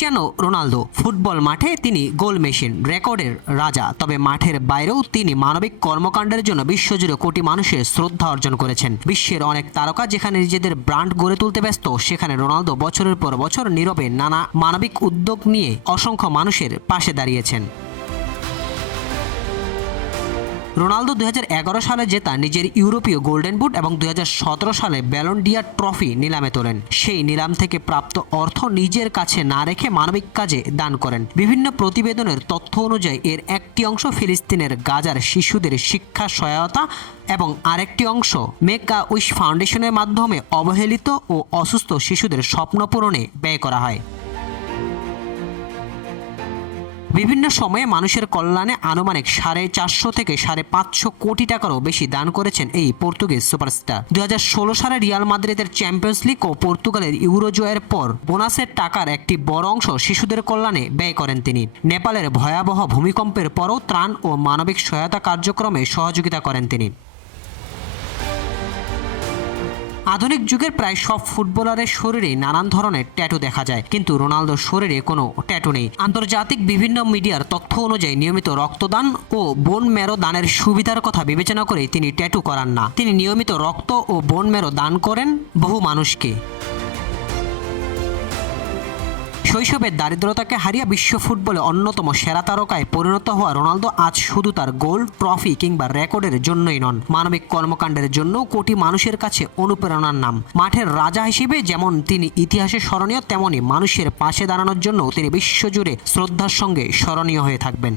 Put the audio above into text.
Cristiano Ronaldo football মাঠে তিনি goal machine, রেকর্ডের রাজা। তবে মাঠের বাইরেও তিনি মানবিক কর্মকাণ্ডের জন্য বিশ্বজুড়ে কোটি মানুষের শ্রদ্ধা অর্জন করেছেন। বিশ্বের অনেক তারকা যেখানে নিজেদের ব্র্যান্ড গড়ে তুলতে ব্যস্ত, সেখানে রোনালদো বছরের পর বছর নীরবে নানা মানবিক উদ্যোগ নিয়ে অসংখ্য মানুষের পাশে দাঁড়িয়েছেন। রোনালদো 2011 সালে জেতা নিজের ইউরোপীয় গোল্ডেন বুট এবং 2017 সালে ব্যালন ডি'অর ট্রফি নিলামে তোলেন। সেই নিলাম থেকে প্রাপ্ত অর্থ নিজের কাছে না রেখে মানবিক কাজে দান করেন। বিভিন্ন প্রতিবেদনের তথ্য অনুযায়ী এর একটি অংশ ফিলিস্তিনের গাজার শিশুদের শিক্ষা সহায়তা এবং আরেকটি অংশ মেক আ উইশ ফাউন্ডেশনের মাধ্যমে অবহেলিত ও অসুস্থ শিশুদের স্বপ্ন পূরণে ব্যয় করা হয়। বিভিন্ন সময়ে মানুষের কল্যাণে আনুমানিক 450 থেকে 550 কোটি টাকারও বেশি দান করেছেন এই পর্তুগিজ সুপারস্টার। 2016 সালে রিয়াল মাদ্রিদের চ্যাম্পিয়ন্স লিগ ও পর্তুগালের ইউরো জয়ের পর বোনাসের টাকার একটি বড় অংশ শিশুদের কল্যাণে ব্যয় করেন তিনি। নেপালের ভয়াবহ ভূমিকম্পের পরও ত্রাণ ও মানবিক সহায়তা কার্যক্রমে সহযোগিতা করেন তিনি। আধুনিক যুগের প্রায় সব ফুটবলারের শরীরে নানান ধরনের ট্যাটু দেখা যায়, কিন্তু রোনালদোর শরীরে কোনো ট্যাটু নেই। আন্তর্জাতিক বিভিন্ন মিডিয়ার তথ্য অনুযায়ী নিয়মিত রক্তদান ও বোন ম্যারো দানের সুবিধার কথা বিবেচনা করে তিনি ট্যাটু করান না। তিনি নিয়মিত রক্ত ও বোন ম্যারো দান করেন বহু মানুষকে। শৈশবের দারিদ্রতাকে হারিয়ে বিশ্ব ফুটবলে অন্যতম সেরা তারকায় পরিণত হওয়া রোনালদো আজ শুধু তার গোল, ট্রফি কিংবা রেকর্ডের জন্যই নন, মানবিক কর্মকাণ্ডের জন্য কোটি মানুষের কাছে অনুপ্রেরণার নাম। মাঠের রাজা হিসেবে যেমন তিনি ইতিহাসে স্মরণীয়, তেমনি মানুষের পাশে দাঁড়ানোর জন্য তিনি বিশ্বজুড়ে শ্রদ্ধার সঙ্গে স্মরণীয় হয়ে থাকবেন।